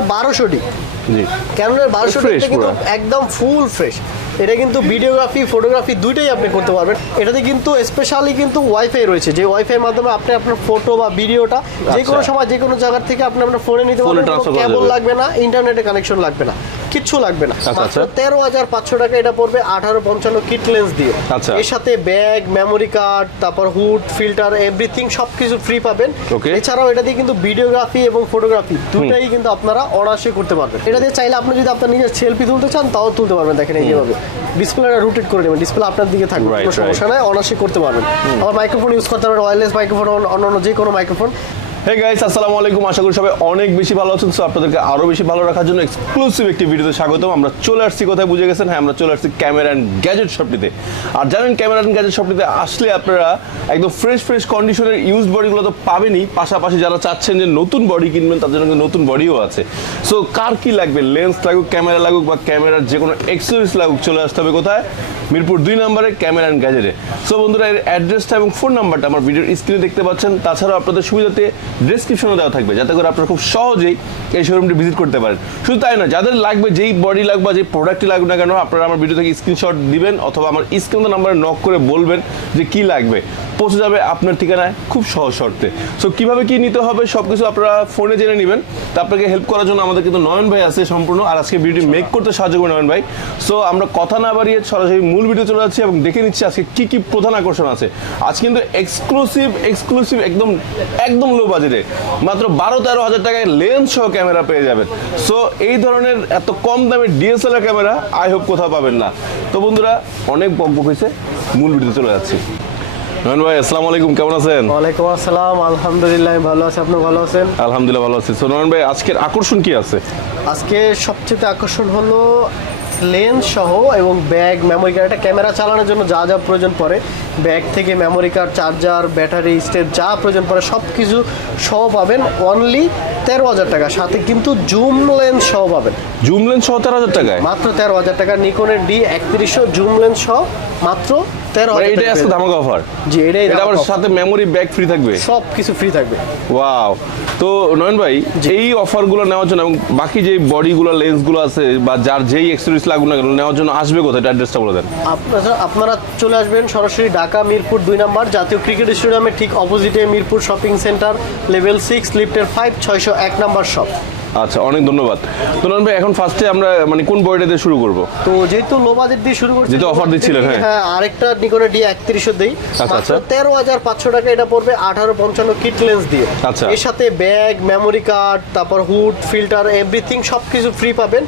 ক্যাননের বারোশো ডি। জি। ক্যাননের বারোশো Fresh কিন্তু একদম ফুল ফ্রেশ এটা কিন্তু ভিডিওগ্রাফি ফটোগ্রাফি দুইটাই আপনি করতে পারবেন। এটাতে কিন্তু স্পেশালি কিন্তু ওয়াইফাই রয়েছে। যে ওয়াইফাইয়ের মাধ্যমে আপনি আপনার ফটো বা ভিডিওটা যে কোনো আচ্ছা। সময় যে কোনো জায়গা থেকে আপনি আপনার ফোনে নিতে পারবেন। কেবল লাগবে না ইন্টারনেটে কানেকশন লাগবে না। কিচ্ছু লাগবে না। আচ্ছা, মাত্র আচ্ছা। তেরো হাজার পাঁচশো টাকা এটা পড়বে আঠারো পঞ্চান্ন কিট লেন্স দিয়ে। এর সাথে ব্যাগ মেমোরি কার্ড তারপর হুড ফিল্টার এভরিথিং সবকিছু ফ্রি পাবেন। এছাড়াও এটা দিয়ে কিন্তু ভিডিওগ্রাফি এবং ফটোগ্রাফি দুটাই কিন্তু আপনারা অনায়াসে করতে পারবেন। এটা দিয়ে চাইলে আপনি যদি আপনার নিজের সেলফি তুলতে চান তাও তুলতে পারবেন দেখেন এইভাবে ডিসপ্লেটা রোটেট করে নেবেন ডিসপ্লে আপনার দিকে থাকবে কোনো সমস্যা নাই অনায়াসে করতে পারবেন। আবার মাইক্রোফোন ইউজ করতে পারবেন ওয়্যারলেস মাইক্রোফোন অন্যান্য যে কোনো মাইক্রোফোন হে গাইস আসসালামু আলাইকুম। আশা করি সবাই অনেক বেশি ভালো আছেন। সো আপনাদেরকে আরও বেশি ভালো রাখার জন্য এক্সক্লুসিভ একটি ভিডিওতে স্বাগতম। আমরা চলে আসছি কোথায় বুঝে গেছেন? হ্যাঁ আমরা চলে আসছি ক্যামেরা অ্যান্ড গ্যাজেট শপটিতে আর জানেন ক্যামেরা অ্যান্ড গ্যাজেট শপটিতে আসলে আপনারা একদম ফ্রেশ ফ্রেশ কন্ডিশনের ইউজ বডিগুলো তো পাবেনই। পাশাপাশি যারা চাচ্ছেন যে নতুন বডি কিনবেন, তাদের জন্য নতুন বডিও আছে। সো কার কি লাগবে? লেন্স লাগুক ক্যামেরা লাগুক বা ক্যামেরার যে কোনো এক্সেসরিজ লাগুক, চলে আসতে হবে কোথায়? মিরপুর দুই নম্বরে ক্যামেরা অ্যান্ড গ্যাজেটে সো বন্ধুরা, এর অ্যাড্রেসটা এবং ফোন নাম্বারটা আমার ভিডিওর স্ক্রিনে দেখতে পাচ্ছেন। তাছাড়াও আপনাদের সুবিধাতে ডেসক্রিপশনে দেওয়া থাকবে, যাতে করে আপনারা খুব সহজেই এই শোরুমটি ভিজিট করতে পারেন। শুধু তাই না যাদের লাগবে যেই বডি লাগবে বা যেই প্রোডাক্টই লাগবে না কেন, আপনারা আমার ভিডিও থেকে স্ক্রিনশট দিবেন অথবা আমার স্ক্রিন নাম্বারে নক করে বলবেন যে কি লাগবে। পৌঁছে যাবে আপনার ঠিকানায় খুব সহজ শর্তে। সো কীভাবে কি নিতে হবে সব কিছু আপনারা ফোনে জেনে নেবেন। তা আপনাকে হেল্প করার জন্য আমাদের কিন্তু নয়ন ভাই আছে সম্পূর্ণ, আর আজকে ভিডিও মেক করতে সাহায্য করবে নয়ন ভাই। সো আমরা কথা না বাড়িয়ে সরাসরি মূল ভিডিও চলে যাচ্ছি এবং দেখে নিচ্ছি আজকে কি কি প্রধান আকর্ষণ আছে। আজ কিন্তু এক্সক্লুসিভ এক্সক্লুসিভ একদম একদম লো বাজেটে মাত্র বারো তেরো হাজার টাকায় লেন্স সহ ক্যামেরা পেয়ে যাবেন। সো এই ধরনের এত কম দামে ডিএসএলআর ক্যামেরা আই হোপ কোথাও পাবেন না। তো বন্ধুরা অনেক বক বক হয়েছে মূল ভিডিও চলে যাচ্ছি। নয়ন ভাই আসসালামু আলাইকুম কেমন আছেন? ওয়ালাইকুম আসসালাম আলহামদুলিল্লাহ ভালো আছি। আপনি ভালো আছেন? আলহামদুলিল্লাহ ভালো আছি। সো নয়ন ভাই আজকের আকর্ষণ কি আছে? আজকে সবচেয়ে আকর্ষণ হলো লেন্স সহ এবং ব্যাগ মেমোরি কার্ড একটা ক্যামেরা চালানোর জন্য যা যা প্রয়োজন পড়ে। ব্যাগ থেকে memory card charger battery step যা প্রয়োজন পড়ে সব কিছু সহ পাবেন অনলি তেরো হাজার টাকা। সাথে কিন্তু জুম লেন্স সহ পাবেন। জুম লেন্স সহ তেরো হাজার টাকায়? মাত্র তেরো হাজার টাকা নিকনের ডি একত্রিশশো জুম লেন্স সহ মাত্র তেরো মানে হাজার এটাই আজকে টাকা ধামাকা অফার জি এটাই এটা আবার সাথে মেমোরি ব্যাগ ফ্রি থাকবে? সব কিছু ফ্রি থাকবে। ওয়াও তো নয়ন ভাই এই অফারগুলো নেওয়ার জন্য এবং বাকি যে বডিগুলো লেন্সগুলো আছে বা যার যেই এক্সপিরিয়েন্স লাগুক না কেন নেওয়ার জন্য আসবে কোথায়? অ্যাড্রেসটা বলে দেন। আপনারা আপনারা চলে আসবেন সরাসরি ঢাকা মিরপুর দুই নম্বর। জাতীয় ক্রিকেট স্টেডিয়ামের ঠিক অপোজিটে Mirpur shopping centre, level six, লিফটের ফাইভ ছয়শো এক নম্বর শপ। আচ্ছা অনেক ধন্যবাদ। তুলন ভাই এখন ফার্স্টে আমরা মানে কোন বইটা দিয়ে শুরু করব? তো যেহেতু লো বাজেট দিয়ে শুরু করছি যেহেতু অফার দিছিলেন হ্যাঁ।, হ্যাঁ। আরেকটা নিকোনে ডি 3100 দেই। আচ্ছা, আচ্ছা। 13500 টাকা এটা পড়বে 1855 কিট লেন্স দিয়ে। আচ্ছা। এর সাথে ব্যাগ মেমরি কার্ড তারপর হুড ফিল্টার এভরিথিং সবকিছু ফ্রি পাবেন।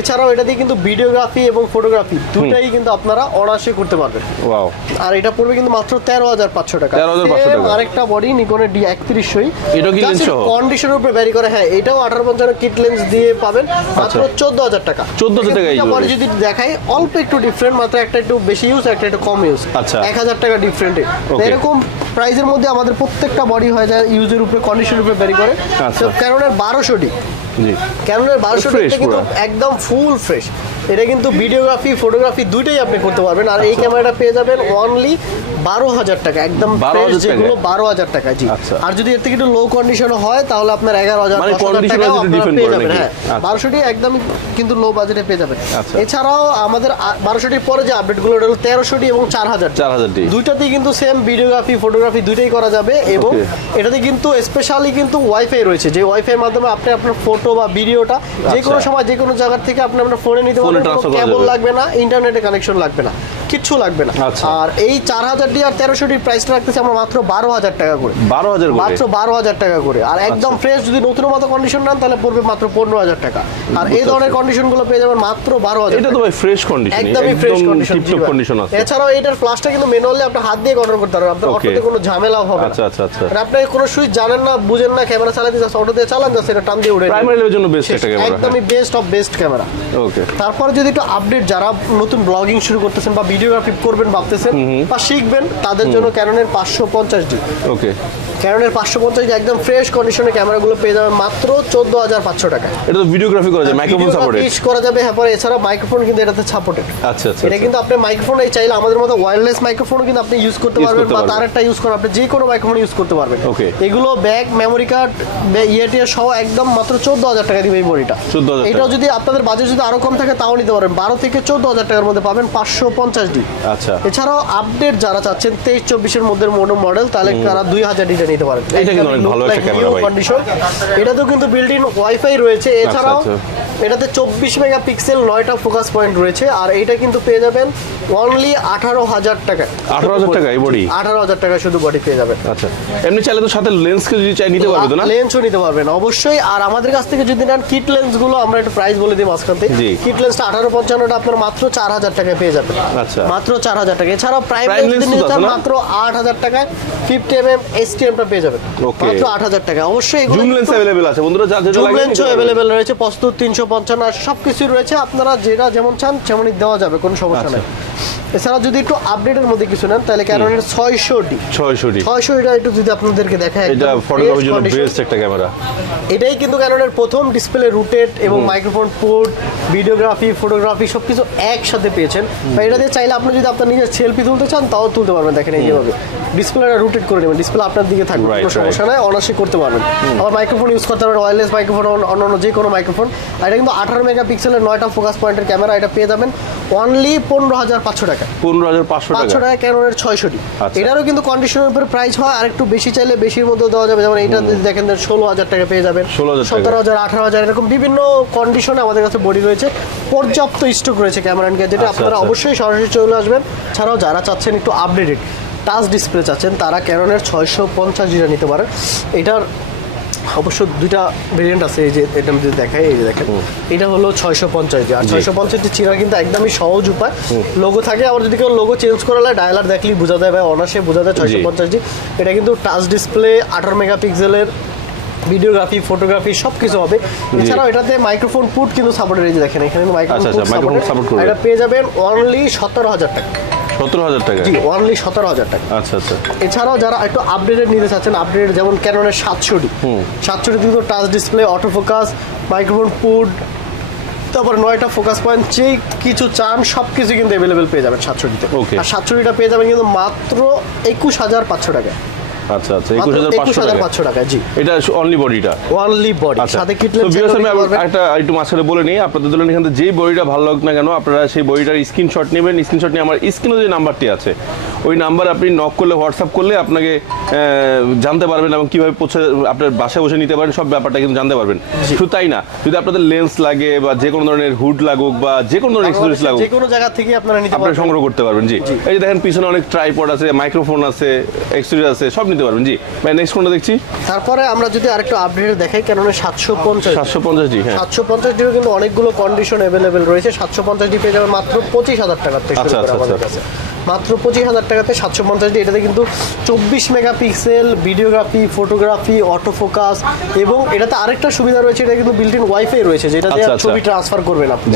এছাড়াও এটা দিয়ে কিন্তু ভিডিওগ্রাফি এবং ফটোগ্রাফি দুটাই কিন্তু আপনারা অনাশে করতে পারবেন। ওয়াও আর এটা পড়বে কিন্তু মাত্র 13500 টাকা। 13500 টাকা। আরেকটা বডি নিকোনে ডি 3100 এটা কি লেন্স সহ? কন্ডিশনের উপরে ভ্যারি করে হ্যাঁ এটাও 1855 আপনার কিট লেন্স দিয়ে পাবেন মাত্র চোদ্দ হাজার টাকা চোদ্দ টাকা যদি দেখাই অল্প একটু ডিফারেন্ট মাত্র একটা একটু বেশি ইউজ একটা একটু কম ইউজ আচ্ছা। এক হাজার টাকা ডিফারেন্টে এরকম প্রাইসের মধ্যে আমাদের প্রত্যেকটা বডি হয় যায় ইউজের উপরে কন্ডিশনের উপরে ভ্যারি করে। তো ক্যানোনের বারোশোটি ক্যানোনের বারোশোটি কিন্তু একদম ফুল ফ্রেশ এটা কিন্তু ভিডিওগ্রাফি ফটোগ্রাফি দুইটাই আপনি করতে পারবেন। আর এই ক্যামেরাটা পেয়ে যাবেন অনলি বারো হাজার টাকা একদম ফ্রেশ যেগুলো বারো হাজার টাকা জি। আচ্ছা। আর যদি এর থেকে একটু লো কন্ডিশন হয় তাহলে আপনার এগারো হাজার মানে পেয়ে যাবেন হ্যাঁ। আচ্ছা। বারোশোটি একদম কিন্তু লো বাজেটে পেয়ে যাবেন। আচ্ছা। এছাড়াও আমাদের বারোশোটির পরে যে আপডেটগুলো হলো তেরোশোটি এবং চার হাজার চার হাজার দুইটাতেই কিন্তু সেম ভিডিওগ্রাফি ফটোগ্রাফি দুইটাই করা যাবে এবং এটাতে কিন্তু স্পেশালি কিন্তু ওয়াইফাই রয়েছে। যে ওয়াইফাই মাধ্যমে আপনি আপনার ফটো বা ভিডিওটা যে কোনো আচ্ছা। সময় যে কোনো জায়গা থেকে আপনি আপনার ফোনে নিতে পারবেন। Transfer করা কেবল লাগবে না ইন্টারনেটে কানেকশন লাগবে না কিচ্ছু লাগবে না। আচ্ছা। আর এই চার হাজার ডি আর তেরোশো ডির প্রাইসটা রাখতেছি আমরা মাত্র বারো হাজার টাকা করে। বারো হাজার করে? মাত্র বারো হাজার টাকা করে। আর একদম আচ্ছা। ফ্রেশ যদি নতুন মতো কন্ডিশন নেন তাহলে পড়বে মাত্র পনেরো হাজার টাকা। আর এই ধরনের পারছি। কন্ডিশনগুলো পেয়ে যাবেন মাত্র বারো হাজার এটা তো ভাই ফ্রেশ কন্ডিশন একদমই ফ্রেশ কন্ডিশন আছে। এছাড়াও এটার ফ্লাশটা কিন্তু ম্যানুয়ালি আপনি হাত দিয়ে কন্ট্রোল করতে পারবেন আপনার. অটোতে কোনো ঝামেলাও হবে না। আচ্ছা আচ্ছা আচ্ছা। আর আপনি কোনো সুইচ জানেন না বুঝেন না ক্যামেরা চালাতে যাচ্ছে অটো দিয়ে চালান যাচ্ছে এটা টান দিয়ে উড়ে। প্রাইমারি জন্য বেস্ট একটা ক্যামেরা একদমই best of best camera okay তারপরে যদি একটু আপডেট যারা নতুন ব্লগিং শুরু করতেছেন বা ভিডিওগ্রাফি করবেন ভাবতেছেন বা শিখবেন তাদের জন্য ক্যাননের পাঁচশো পঞ্চাশ ডি ওকে ক্যাননের পাঁচশো পঞ্চাশ একদম ফ্রেশ কন্ডিশনের ক্যামেরাগুলো পেয়ে যাবেন মাত্র চোদ্দ হাজার পাঁচশো টাকা। এটা তো ভিডিওগ্রাফি করা যায় মাইক্রোফোন সাপোর্টেড ইউজ করা যাবে হ্যাঁ পরে এছাড়া মাইক্রোফোন কিন্তু এটাতে সাপোর্টেড আচ্ছা আচ্ছা এটা কিন্তু আপনি মাইক্রোফোন এই চাইলে আমাদের মতো ওয়্যারলেস মাইক্রোফোন কিন্তু আপনি ইউজ করতে পারবেন বা তার একটা ইউজ করে আপনি যে কোনো মাইক্রোফোন ইউজ করতে পারবেন। Okay. এগুলো ব্যাগ মেমোরি কার্ড ইয়েটিয়া সহ একদম মাত্র চোদ্দ হাজার টাকা দিবে এই বড়িটা 14,000 টাকা। এটাও যদি আপনাদের বাজেট যদি আরও কম থাকে তাও নিতে পারবেন। বারো থেকে চোদ্দ হাজার টাকার মধ্যে পাবেন পাঁচশো পঞ্চাশ ডি। আচ্ছা। এছাড়াও আপডেট যারা চাচ্ছেন তেইশ চব্বিশের মধ্যে মডেল তাহলে তারা দুই হাজার ডিটা নিতে পারেন। এটা কিন্তু অনেক ভালো একটা ক্যামেরা ভাই। কন্ডিশন এটাতেও কিন্তু বিল্ড ইন ওয়াইফাই রয়েছে এছাড়াও আচ্ছা। এটাতে চব্বিশ মেগা পিক্সেল নয়টা ফোকাস পয়েন্ট রয়েছে। আর এটা কিন্তু পেয়ে যাবেন অনলি আঠারো হাজার টাকা 18,000 টাকা এই body? আঠারো হাজার টাকা শুধু বডি পেয়ে যাবেন। আচ্ছা। এমনি চাইলে তো সাথে লেন্সকে যদি চাই নিতে পারবে তো না? লেন্সও নিতে পারবেন। অবশ্যই। আর আমাদের কাছ থেকে যদি নেন কিট লেন্সগুলো আমরা একটু প্রাইস বলে দিই মাঝখান থেকে। কিট লেন্সটা আঠারো পঞ্চান্নটা আপনার মাত্র চার হাজার টাকায় পেয়ে যাবেন। আচ্ছা। মাত্র চার হাজার টাকা এছাড়াও প্রাইম লেন্স? মাত্র আট হাজার টাকায়। Fifty M M S T পেয়ে যাবেন. মাত্র আট হাজার টাকা। অবশ্যই জুম লেন্স অ্যাভেলেবেল আছে। বন্ধুরা জুম লাগে লেন্সও অ্যাভেলেবেল রয়েছে প্রস্তুত তিনশো পঞ্চান্ন। আর সব কিছুই রয়েছে আপনারা যেটা যেমন চান তেমনই দেওয়া যাবে কোনো সমস্যা আচ্ছা। নেই। এছাড়া যদি একটু আপডেটের মধ্যে কিছু নেন তাহলে ডি ডি এটা একটু যদি আপনাদেরকে দেখায় এটা ফটোগ্রাফির জন্য বেস্ট একটা ক্যামেরা। এটাই কিন্তু ক্যাননের প্রথম ডিসপ্লে রুটেড এবং মাইক্রোফোন পোর্ট ভিডিওগ্রাফি ফটোগ্রাফি সবকিছু একসাথে পেয়েছেন। বা এটা দিয়ে চাইলে আপনি যদি আপনার নিজের সেলফি তুলতে চান তাও তুলতে পারবেন দেখেন এই যেভাবে। ডিসপ্লেটা রুটেট করে নেবেন। ডিসপ্লে আপনার দিকে থাকবে কোনো সমস্যা নাই অনার্সই করতে পারবেন। আবার মাইক্রোফোন ইউজ করতে পারবেন ওয়্যারলেস মাইক্রোফোন অন্যান্য যে কোনো মাইক্রোফোন আর এটা কিন্তু আঠারো মেগা পিক্সেলের নয়টা ফোকাস পয়েন্টের ক্যামেরা এটা পেয়ে যাবেন অনলি পনেরো হাজার পাঁচশো টাকা। পনেরো হাজার পাঁচশো পাঁচশো টাকা ক্যানোনের ছয়শোটি। আচ্ছা। এটারও কিন্তু কন্ডিশনের উপর প্রাইস হয় আর একটু বেশি চাইলে বেশির মধ্যে দেওয়া যাবে। যেমন এইটা যদি দেখেন ষোলো হাজার টাকা পেয়ে যাবেন। 16,000 টাকা। সতেরো হাজার আঠারো হাজার এরকম বিভিন্ন কন্ডিশনে আমাদের কাছে বডি রয়েছে। পর্যাপ্ত স্টক রয়েছে ক্যামেরা গ্যাজেটে আচ্ছা, আপনারা আচ্ছা। অবশ্যই সরাসরি চলে আসবেন। ছাড়াও যারা চাচ্ছেন একটু আপডেটেড টাচ ডিসপ্লে চাচ্ছেন তারা ক্যাননের ছয়শো পঞ্চাশ জিটা নিতে পারেন। এটার অবশ্য দুইটা ভেরিয়েন্ট আছে এই যে এটা আমি যদি দেখাই এই যে দেখেন। এটা হলো ছয়শো পঞ্চাশ জি আর ছয়শো পঞ্চাশটি চিরা কিন্তু একদমই সহজ উপায়। লোগো থাকে আবার যদি কেউ লোগো চেঞ্জ করা হয় ডায়ালার দেখলেই বোঝা যায় ভাই অনাসে বোঝা যায় ছয়শো পঞ্চাশ জি এটা কিন্তু টাচ ডিসপ্লে আঠারো মেগাপিক্সেলের ভিডিওগ্রাফি ফটোগ্রাফি সব কিছু হবে এছাড়াও এটাতে মাইক্রোফোন পুট কিন্তু সাপোর্টেড এই যে দেখেন এখানে মাইক্রোফোন সাপোর্ট আচ্ছা, support করবে। এটা পেয়ে যাবেন অনলি সতেরো হাজার টাকা। সতেরো হাজার টাকা। জি অনলি সতেরো হাজার টাকা। আচ্ছা আচ্ছা। এছাড়াও যারা একটু আপডেটেড নিতে চাচ্ছেন আপডেটেড যেমন ক্যাননের সাতশোটি। সাতশোটি কিন্তু touch display auto focus microphone পুড তারপর নয়টা ফোকাস পয়েন্ট যে কিছু চান সব কিছু কিন্তু অ্যাভেলেবেল পেয়ে যাবেন সাতশোটিতে. আর সাতশোটিটা পেয়ে যাবেন কিন্তু মাত্র একুশ হাজার পাঁচশো টাকা আচ্ছা আচ্ছা একুশ মাত্র হাজার একুশ পাঁচশো হাজার টাকা। পাঁচশো টাকা জি। এটা অনলি বডিটা অনলি বডি সাথে তো কিটলেন আমি একটা একটু মাঝখানে বলে নিই আপনাদের জন্য এখান থেকে যেই বইটা ভালো লাগুক না কেন আপনারা সেই বইটার স্ক্রিনশট নেবেন স্ক্রিনশট নিয়ে আমার স্ক্রিনে যে নাম্বারটি আছে ওই নাম্বার আপনি নক করলে হোয়াটসঅ্যাপ করলে আপনাকে জানতে পারবেন এবং কীভাবে পৌঁছে আপনার বাসায় বসে নিতে পারেন সব ব্যাপারটা কিন্তু জানতে পারবেন। শুধু তাই না যদি আপনাদের লেন্স লাগে বা যে কোনো ধরনের হুড লাগুক বা যে কোনো ধরনের এক্সেসরিজ লাগুক যে কোনো জায়গা থেকে আপনারা নিতে আপনারা সংগ্রহ করতে পারবেন জি। এই যে দেখেন পিছনে অনেক ট্রাইপড আছে মাইক্রোফোন আছে এক্সেসরিজ আছে সব নিতে পারবেন জি। ভাই নেক্সট কোনটা দেখছি? তারপরে আমরা যদি আরেকটু আপডেট দেখাই কেন সাতশো পঞ্চাশ সাতশো পঞ্চাশ জি হ্যাঁ। সাতশো পঞ্চাশ ডিও কিন্তু অনেকগুলো কন্ডিশন অ্যাভেলেবেল রয়েছে। সাতশো পঞ্চাশ ডি পেয়ে যাবেন মাত্র পঁচিশ হাজার টাকার থেকে আচ্ছা, আচ্ছা, আচ্ছা। মাত্র পঁচিশ হাজার টাকাতে সাতশো পঞ্চাশ ডি এটাতে কিন্তু চব্বিশ megapixel videography photography auto focus এবং এটাতে আরেকটা সুবিধা রয়েছে এটা কিন্তু বিল্ট ইন ওয়াইফাই রয়েছে যেটা দিয়ে আচ্ছা, আচ্ছা। ছবি ট্রান্সফার করবেন আপনি।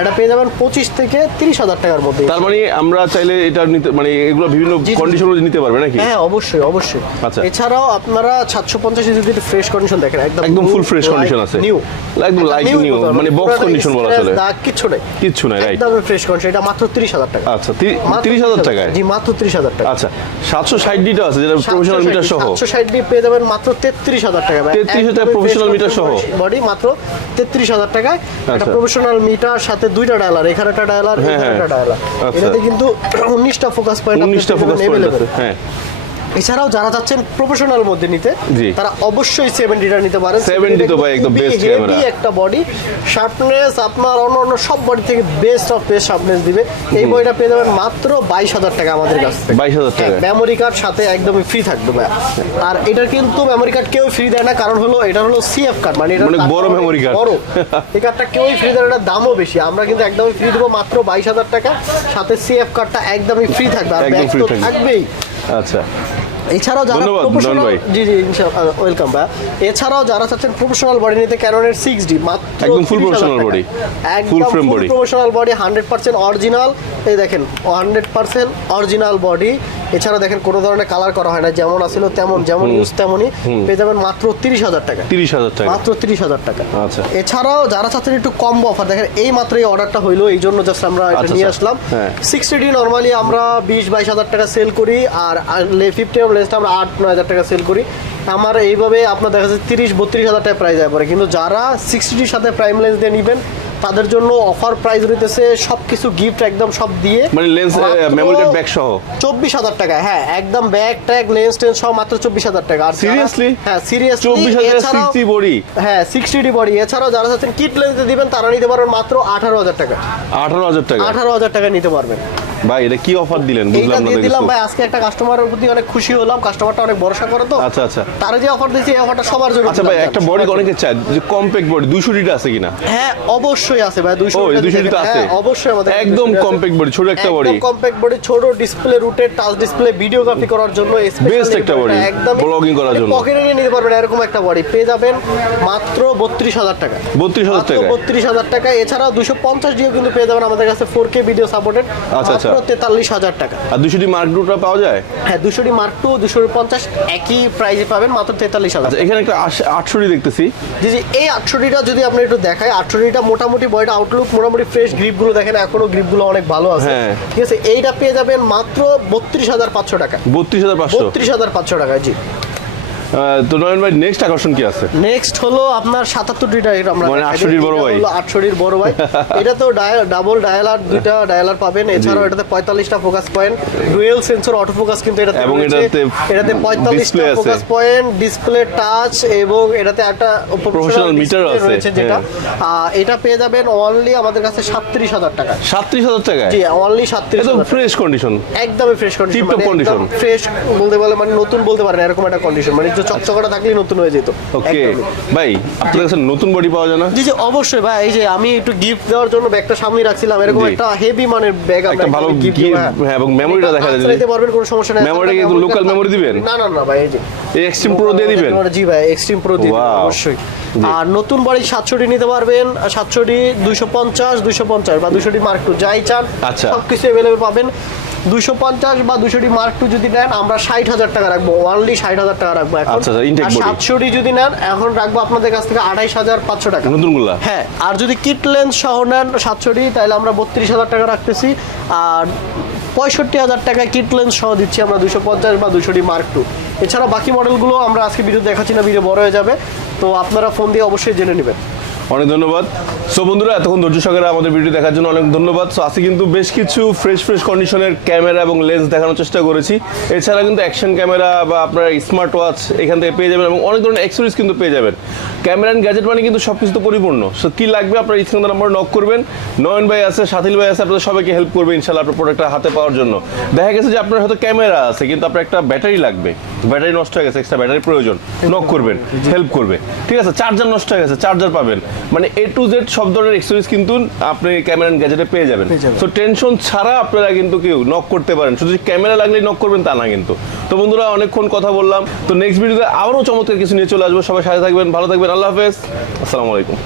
এটা পেয়ে যাবেন পঁচিশ থেকে তিরিশ হাজার টাকার মধ্যে। তার মানে আমরা চাইলে এটা নিতে মানে এগুলো বিভিন্ন। কন্ডিশন নিতে পারবে নাকি? হ্যাঁ অবশ্যই অবশ্যই। আচ্ছা। এছাড়াও আপনারা সাতশো পঞ্চাশে যদি ফ্রেশ কন্ডিশন দেখেন একদম একদম full fresh condition আছে। নিউ একদম like new, মানে box condition বলা চলে। কিচ্ছু নেই। কিচ্ছু নাই রাইট একদম ফ্রেশ কন্ডিশন এটা মাত্র তিরিশ হাজার টাকা। আচ্ছা তিরিশ হাজার টাকায় জি মাত্র তিরিশ হাজার টাকা আচ্ছা সাতশো ষাট ডিটা আছে যেটা প্রফেশনাল মিটার সহ সাতশো ষাট দিয়ে পেয়ে যাবেন মাত্র তেত্রিশ হাজার টাকা 33,000 টাকা professional meter সহ? বডি মাত্র তেত্রিশ হাজার টাকায় একটা আচ্ছা। প্রফেশনাল মিটার সাথে দুইটা ডায়ালার এখানে একটা ডায়ালার এখানে একটা। ডায়ালার আচ্ছা। এটাতে কিন্তু উনিশটা ফোকাস পয়েন্ট উনিশটা ফোকাস পয়েন্ট হ্যাঁ এছাড়াও যারা চাচ্ছেন প্রফেশনাল মধ্যে নিতে তারা অবশ্যই সেভেন্টিটা নিতে পারেন। 70 তো ভাই একদম camera। হেভি একটা বডি শার্পনেস আপনার অন্য অন্য সব বডি থেকে বেস্ট অফ বেস্ট শার্পনেস দিবে। এই বইটা পেয়ে যাবেন মাত্র বাইশ হাজার টাকা আমাদের কাছ থেকে। বাইশ হাজার টাকা। মেমোরি কার্ড সাথে একদমই ফ্রি থাকবে ভাই। আর এটার কিন্তু মেমোরি কার্ড কেউ ফ্রি দেয় না কারণ হলো এটা হলো সিএফ কার্ড মানে এটা মানে বড় memory card। বড়। এই কার্ডটা কেউই ফ্রি দেয় না দামও বেশি। আমরা কিন্তু একদমই ফ্রি দেবো মাত্র বাইশ হাজার টাকা। সাথে সিএফ কার্ডটা একদমই ফ্রি থাকবে। আর ব্যাগ তো থাকবেই। আচ্ছা। এছাড়াও যারা প্রফেশনাল জি জি ওয়েলকাম ভাই। এছাড়াও যারা চাচ্ছেন প্রফেশনাল বডি নিতে ক্যাননের সিক্স ডি মাত্র একদম full 30,000 professional টাকা। body, একদম full frame body। Professional body hundred percent original এই দেখেন হান্ড্রেড পার্সেন্ট অরিজিনাল বডি এছাড়া দেখেন কোনো ধরনের কালার করা হয় না যেমন আসছিল তেমন যেমন ইউজ তেমনই পেয়ে যাবেন মাত্র তিরিশ হাজার টাকা। তিরিশ হাজার টাকা। মাত্র তিরিশ হাজার টাকা। আচ্ছা। এছাড়াও যারা চাচ্ছেন একটু কম অফার দেখেন এই মাত্র এই অর্ডারটা হইল এই জন্য জাস্ট আমরা এটা আচ্ছা, নিয়ে আচ্ছা। আসলাম। সিক্সটি ডি নর্মালি আমরা বিশ বাইশ হাজার টাকা সেল করি আর ফিফটি এম লেন্সটা আমরা আট নয় হাজার টাকা সেল করি। আমার এইভাবে আপনার দেখা যাচ্ছে তিরিশ বত্রিশ হাজার টাকা প্রাইস যায় পরে কিন্তু যারা সিক্সটি ডির সাথে প্রাইম লেন্স দিয়ে নেবেন তাদের জন্য অফার প্রাইস রইতেছে সব কিছু গিফট একদম সব দিয়ে মানে লেন্স মেমোরি কার্ড ব্যাগ সহ? চব্বিশ হাজার টাকা হ্যাঁ একদম ব্যাগ ট্যাগ লেন্স টেন্স সহ মাত্র চব্বিশ হাজার টাকা। আর সিরিয়াসলি হ্যাঁ সিরিয়াসলি চব্বিশ হাজার সিক্সটি বড়ি হ্যাঁ সিক্সটি ডি বডি এছাড়াও যারা চাচ্ছেন কিট লেন্স দিবেন তারা নিতে পারবেন মাত্র আঠারো হাজার টাকা। আঠারো হাজার টাকা? আঠারো হাজার টাকা নিতে পারবেন। ভাই এটা কি অফার দিলেন? বুঝলাম না দিলাম। ভাই আজকে একটা কাস্টমারের প্রতি অনেক খুশি হলাম কাস্টমারটা অনেক ভরসা করে তো। আচ্ছা আচ্ছা। তারা যে অফার দিয়েছে এই অফারটা সবার জন্য আচ্ছা ভাই একটা বডি অনেকে চায় যে কম্প্যাক্ট বডি দুশো ডিটা আছে কিনা? হ্যাঁ অবশ্যই আছে ভাই দুইশো ও, এই 200 টা আছে? অবশ্যই আমাদের একদম 200 টা আছে। compact body, ছোট একটা body। কম্প্যাক্ট বডি ছোট display rotated touch display videography করার জন্য Best একটা body, vlogging করার জন্য। পকেটে নিয়ে নিতে পারবেন এরকম একটা বডি পেয়ে যাবেন মাত্র বত্রিশ হাজার টাকা। বত্রিশ হাজার টাকা। বত্রিশ হাজার টাকা। এছাড়া দুশো পঞ্চাশ ডিও কিন্তু পেয়ে যাবেন আমাদের কাছে ফোর কে ভিডিও সাপোর্টেড আচ্ছা, আচ্ছা। তেতাল্লিশ হাজার টাকা। আর দুশো ডি মার্ক টুটা পাওয়া যায়? হ্যাঁ দুশোটি মার্ক টু দুশো পঞ্চাশ একই প্রাইসে পাবেন মাত্র তেতাল্লিশ হাজার আচ্ছা এখানে একটা আটশো ডি দেখতেছি। জি জি এই আটষট্টিটা যদি আপনি একটু দেখায় আটষট্টিটা মোটামুটি বয়টা আউটলুক মোটামুটি ফ্রেশ গ্রিপগুলো দেখেন এখনও গ্রিপগুলো অনেক ভালো আছে। হ্যাঁ। ঠিক আছে এইটা পেয়ে যাবেন মাত্র বত্রিশ হাজার পাঁচশো টাকা। বত্রিশ হাজার পাঁচশো। বত্রিশ হাজার পাঁচশো টাকা জি। তো নয়ন ভাই নেক্সট আকর্ষণ কি আছে? নেক্সট হলো আপনার সাতাত্তর ডিটা আমরা মানে দেখাই। 68 বড় ভাই। হলো 68 বড় ভাই। এটা তো ডাবল ডায়ালার দুইটা ডায়ালার পাবেন। এছাড়াও এটাতে পঁয়তাল্লিশটা focus point dual sensor auto focus কিন্তু এটাতে এবং এটাতে এটাতে পঁয়তাল্লিশটা display আছে। ফোকাস পয়েন্ট ডিসপ্লে টাচ এবং এটাতে একটা meter display আছে, যেটা। হ্যাঁ। এটা পেয়ে যাবেন অনলি আমাদের কাছে সাতত্রিশ হাজার টাকা। সাতত্রিশ হাজার টাকায়? জি অনলি সাতত্রিশ একদম ফ্রেশ কন্ডিশন একদমই ফ্রেশ কন্ডিশন ফ্রেশ বলতে পারলে মানে নতুন বলতে পারেন এরকম একটা কন্ডিশন মানে একটু চকচকটা থাকলেই নতুন হয়ে যেত। ওকে ভাই আপনাদের কাছে নতুন বডি পাওয়া যায় না? জি জি অবশ্যই ভাই এই যে আমি একটু গিফট দেওয়ার জন্য ব্যাগটা সামনে রাখছিলাম। এরকম একটা হেভি মানের ব্যাগ একটা ভালো gift, হ্যাঁ, এবং memory টা দেখা যায় দিতে পারবেন কোনো সমস্যা নেই। Memory টা কি টা- memory দিবেন? না না না ভাই এই যে এই এক্সট্রিম প্রো দিয়ে দিবেন? জি ভাই এক্সট্রিম প্রো দিয়ে দিবেন অবশ্যই। আর নতুন বাড়ি সাতশোটি নিতে পারবেন সাতশোটি দুইশো পঞ্চাশ দুইশো পঞ্চাশ বা দুইশোটি মার্ক টু যাই চান আচ্ছা। সব কিছু অ্যাভেলেবেল পাবেন। দুইশো পঞ্চাশ বা দুইশোটি মার্ক টু যদি নেন আমরা ষাট হাজার টাকা রাখব। ওনলি ষাট হাজার টাকা রাখব এখন। আচ্ছা, আচ্ছা। সাতশোটি যদি নেন এখন রাখব আপনাদের কাছ থেকে আড়াইশ হাজার পাঁচশো টাকা। নতুনগুলা? হ্যাঁ আর যদি কিট লেন্স সহ নেন সাতশোটি তাহলে আমরা বত্রিশ হাজার টাকা রাখতেছি। আর পঁয়ষট্টি হাজার টাকা কিট লেন্স সহ দিচ্ছি আমরা দুশো পঞ্চাশ বা দুশোটি মার্ক টু এছাড়া বাকি মডেলগুলো আমরা আজকে ভিডিও দেখাচ্ছি না ভিডিও বড় হয়ে যাবে। তো আপনারা ফোন দিয়ে অবশ্যই জেনে নেবেন। অনেক ধন্যবাদ। সো বন্ধুরা, এতক্ষণ ধৈর্য সহকারে আমাদের ভিডিও দেখার জন্য অনেক ধন্যবাদ। সো আজকে কিন্তু বেশ কিছু ফ্রেশ ফ্রেশ কন্ডিশনের ক্যামেরা এবং লেন্স দেখানোর চেষ্টা করেছি। এছাড়া কিন্তু অ্যাকশন ক্যামেরা বা আপনার স্মার্ট ওয়াচ এখান থেকে পেয়ে যাবেন এবং অনেক ধরনের অ্যাক্সেসরিজ কিন্তু পেয়ে যাবেন। ক্যামেরা অ্যান্ড গ্যাজেট মানে কিন্তু সব কিছু তো পরিপূর্ণ। সো কী লাগবে আপনার স্ক্রিন নাম্বার নক করবেন। নয়ন ভাই আছে সাথিল ভাই আছে, আপনাদের সবাইকে হেল্প করবে ইনশাল্লাহ আপনার প্রোডাক্টটা হাতে পাওয়ার জন্য। দেখা গেছে যে আপনার হয়তো ক্যামেরা আছে, কিন্তু আপনার একটা ব্যাটারি লাগবে। ব্যাটারি নষ্ট হয়ে গেছে এক্সট্রা ব্যাটারি প্রয়োজন। নক করবেন হেল্প করবে ঠিক আছে চার্জার নষ্ট হয়ে গেছে চার্জার পাবেন। মানে এ টু জেড সব ধরনের এক্সপিরিয়েন্স কিন্তু আপনি ক্যামেরা গ্যাজেটে পেয়ে যাবেন। তো টেনশন ছাড়া আপনারা কিন্তু কেউ নক করতে পারেন। শুধু ক্যামেরা লাগলেই নক করবেন তা না কিন্তু। তো বন্ধুরা অনেকক্ষণ কথা বললাম। তো নেক্সট ভিডিওতে আবারও চমৎকার কিছু নিয়ে চলে আসব। সবাই সাথে থাকবেন ভালো থাকবেন আল্লাহ হাফেজ। আসসালামু আলাইকুম।